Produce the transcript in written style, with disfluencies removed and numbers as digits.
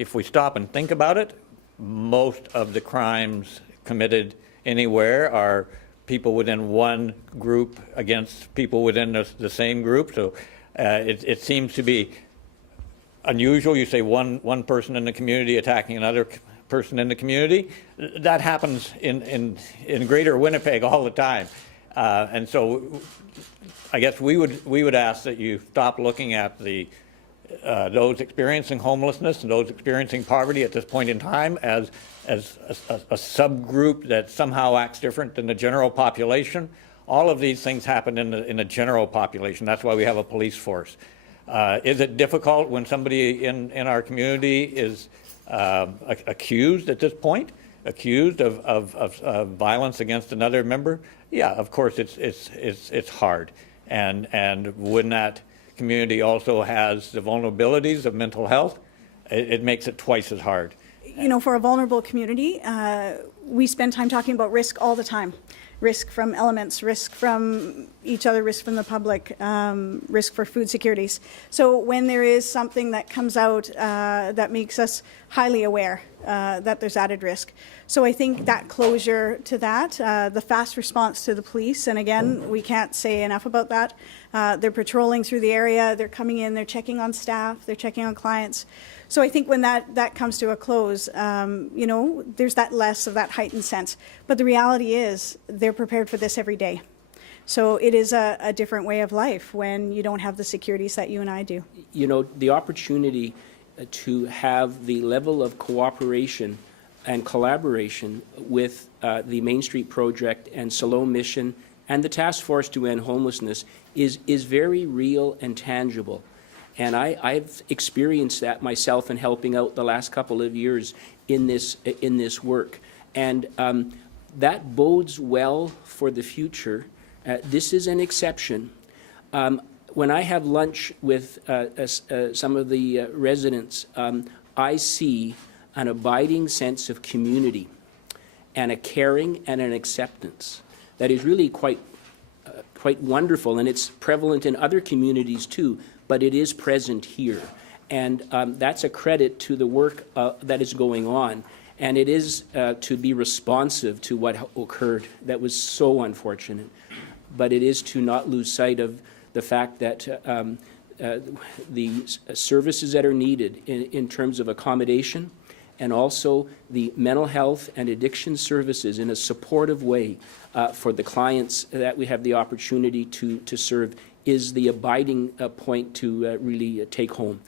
if we stop and think about it, most of the crimes committed anywhere are people within one group against people within the same group. So it seems to be unusual. You say one person in the community attacking another person in the community. That happens in greater Winnipeg all the time. And so I guess we would ask that you stop looking at those experiencing homelessness and those experiencing poverty at this point in time as a subgroup that somehow acts different than the general population. All of these things happen in the general population. That's why we have a police force. Is it difficult when somebody in our community is accused at this point, accused of violence against another member? Yeah, of course it's hard. And when that community also has the vulnerabilities of mental health, it makes it twice as hard. You know, for a vulnerable community, we spend time talking about risk all the time. Risk from elements, risk from each other, risk from the public, risk for food securities. So when there is something that comes out that makes us highly aware that there's added risk. So I think that closure to that, the fast response to the police, and again, we can't say enough about that. They're patrolling through the area, they're coming in, they're checking on staff, they're checking on clients. So I think when that comes to a close, you know, there's that less of that heightened sense. But the reality is they're prepared for this every day. So it is a different way of life when you don't have the securities that you and I do. You know, the opportunity to have the level of cooperation and collaboration with the Main Street Project and Siloam Mission and the Task Force to End Homelessness is very real and tangible. And I've experienced that myself in helping out the last couple of years in this work. And that bodes well for the future. This is an exception. When I have lunch with some of the residents, I see an abiding sense of community and a caring and an acceptance that is really quite wonderful, and it's prevalent in other communities too, but it is present here. And that's a credit to the work that is going on. And it is to be responsive to what occurred that was so unfortunate. But it is to not lose sight of the fact that the services that are needed in terms of accommodation and also the mental health and addiction services in a supportive way for the clients that we have the opportunity to serve is the abiding point to really take home.